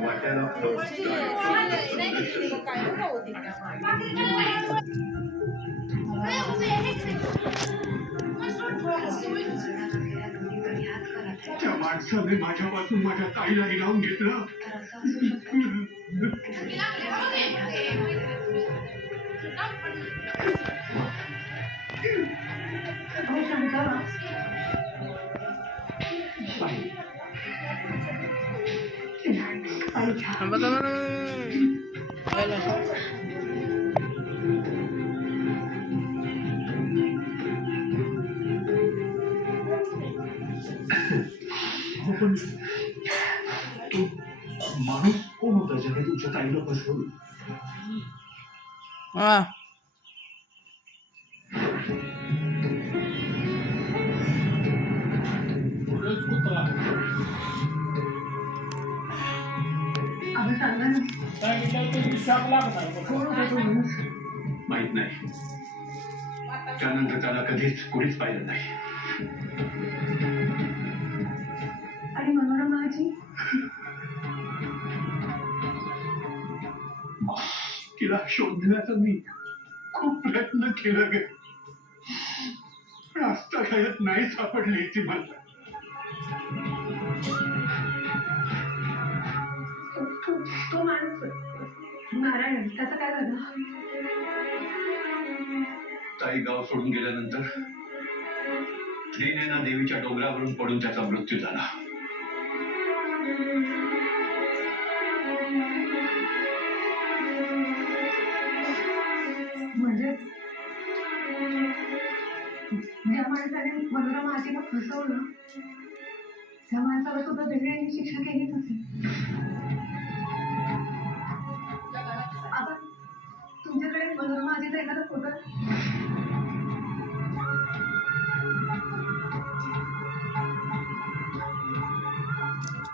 वाट्याला त्या माणसाने माझ्यापासून माझ्या ताईला हिरावून घेतलं. पण तो माणूस कोण होता ज्याने तुमच्या ताईला फसवलं? माहित नाही. त्यानंतर त्याला कधीच कोणीच पाहिलं नाही. आणि मनोरमाची तिला शोधण्याचा मी खूप प्रयत्न केला गे. रस्ता खेळत नाही सापडली ती मला. तो माणूस नारायण त्याचं काय झालं? ताई गाव सोडून गेल्यानंतर त्रिनेना देवीच्या डोंगरावरून पडून त्याचा मृत्यू झाला. म्हणजे ज्या माणसाने मनोरमा आजीला फसवलं त्या माणसाला सुद्धा वेगळी शिक्षा केलीच असेल. आता तुमच्याकडे मनोरमा आजीचा एखादा फोटो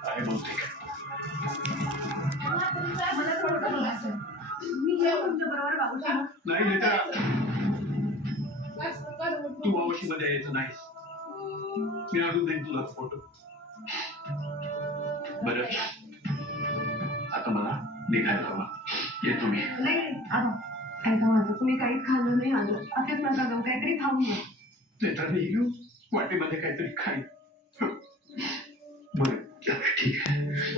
आहे बहुतेक. मला फोटो बघायचा. मी येऊ तुमच्या बरोबर बाबूशी. नाही नेता, तू मावशी मध्ये यायचं नाहीस. मी आणून देईन तुला फोटो. बरं, आता मला निघायला हवा. येतो मी. नाही ऐका माझं, तुम्ही काहीच खाल्लं नाही आलं असेच नका जाऊ, काहीतरी खाऊन घ्या. नेता मी घेऊ वाटेमध्ये काहीतरी खाईन. बरं ठीक आहे.